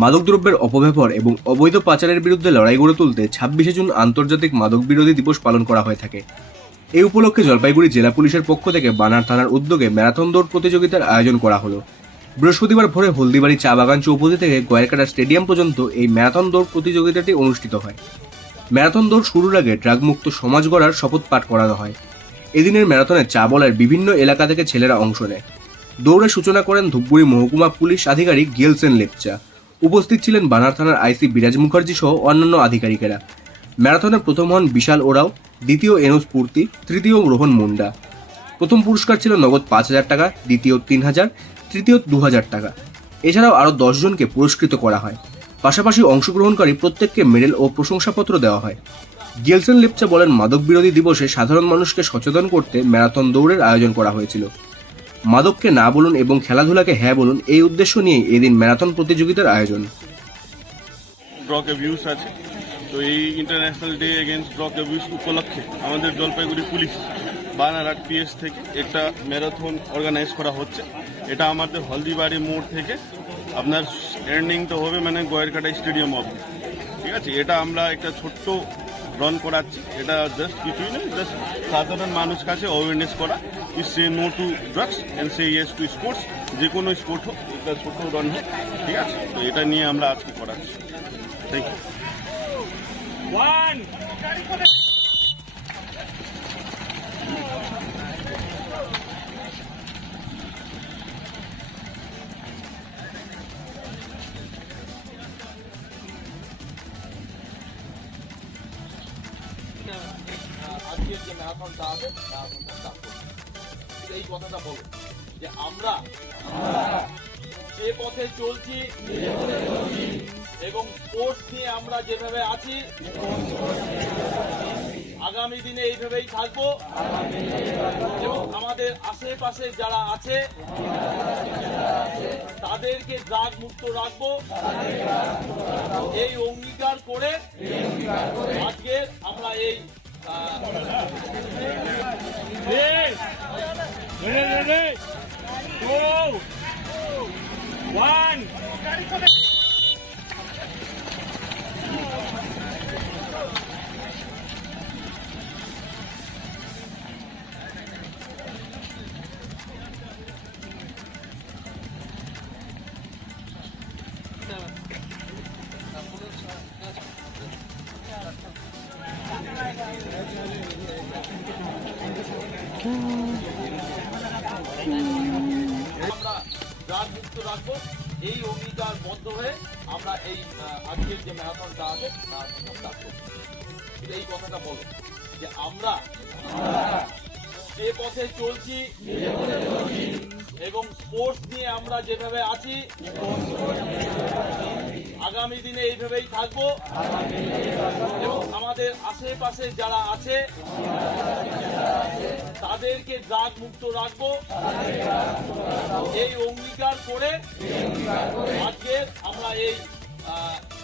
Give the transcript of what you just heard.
মাদকদ্রব্যের অপব্যবহার এবং অবৈধ পাচারের বিরুদ্ধে লড়াই গড়ে তুলতে ২৬শে জুন আন্তর্জাতিক মাদক বিরোধী দিবস পালন করা হয়ে থাকে। এই উপলক্ষে জলপাইগুড়ি জেলা পুলিশের পক্ষ থেকে বানার থানার উদ্যোগে ম্যারাথন দৌড় প্রতিযোগিতার আয়োজন করা হলো। বৃহস্পতিবার ভোরে হলদিবাড়ি চা বাগান চৌপতি থেকে গয়েরকাটা স্টেডিয়াম পর্যন্ত এই ম্যারাথন দৌড় প্রতিযোগিতাটি অনুষ্ঠিত হয়। ম্যারাথন দৌড় শুরুর আগে ড্রাগমুক্ত সমাজ গড়ার শপথ পাঠ করানো হয়। এদিনের ম্যারাথনে চা বলার বিভিন্ন এলাকা থেকে ছেলেরা অংশ নেয়। দৌড়ের সূচনা করেন ধূপগুড়ি মহকুমা পুলিশ আধিকারিক গিয়েলসেন লেপচা। উপস্থিত ছিলেন বানার থানার আইসি বিরাজ মুখার্জি সহ অন্যান্য আধিকারিকেরা। ম্যারাথনে প্রথম হন বিশাল ওরাও, দ্বিতীয় এনোস পূর্তি, তৃতীয় রোহন মুন্ডা। প্রথম পুরস্কার ছিল নগদ ৫,০০০ টাকা, দ্বিতীয় ৩,০০০, তৃতীয় ২,০০০ টাকা। এছাড়াও আরও ১০ জনকে পুরস্কৃত করা হয়। পাশাপাশি অংশগ্রহণকারী প্রত্যেককে মেডেল ও প্রশংসাপত্র দেওয়া হয়। গিয়েলসেন লেপচা বলেন, মাদক বিরোধী দিবসে সাধারণ মানুষকে সচেতন করতে ম্যারাথন দৌড়ের আয়োজন করা হয়েছিল। মাদককে না বলুন এবং খেলাধুলাকে হ্যাঁ বলুন, এই উদ্দেশ্য নিয়ে এদিন ম্যারাথন প্রতিযোগিতার আয়োজন। ড্রাগ অ্যাবিউজ আছে, তো এই international day against drug abuse উপলক্ষে আমাদের জলপাইগুড়ি পুলিশ বানারহাট পিএস থেকে একটা ম্যারাথন অর্গানাইজ করা হচ্ছে। এটা আমাদের হলদিবাড়ি মোড় থেকে আপনার এন্ডিংটা হবে মানে গয়েরকাটা স্টেডিয়াম অবধি, ঠিক আছে। এটা আমরা একটা ছোট্ট রান করাচ্ছি। এটা জাস্ট কিছুই নয়, জাস্ট সাধারণ মানুষ কাছে অ্যাওয়ারনেস করা, কি say no to drugs and say yes to sports. যে কোনো স্পোর্ট হোক, এটা ছোট্ট রান হোক, ঠিক আছে। তো এটা নিয়ে আমরা আজকে করাচ্ছি। Thank you. আজকের যে ম্যারাথনটা আছে, ম্যারাথনটা স্টার্ট করছি। এই কথাটা বলো যে আমরা যে পথে চলছি এবং স্পোর্টস নিয়ে আমরা যেভাবে আছি, আগামী দিনে এইভাবেই থাকবো এবং আমাদের আশেপাশে যারা আছে তাদেরকে ড্রাগ মুক্ত রাখবো, এই অঙ্গীকার করে আজকে আমরা এই আমরা ড্রাগ মুক্ত রাখবো, এই অঙ্গীকার বদ্ধ হয়ে আমরা এই আজকের যে ম্যারাথনটা আছে, ম্যারাথনটা স্টার্ট করছি। এই কথাটা বলো যে আমরা যে পথে চলছি এবং স্পোর্টস নিয়ে আমরা যেভাবে আছি, আগামী দিনে এইভাবেই থাকবো এবং আমাদের আশেপাশে যারা আছে তাদেরকে ড্রাগ মুক্ত রাখবো, এই অঙ্গীকার করে আজকে আমরা এই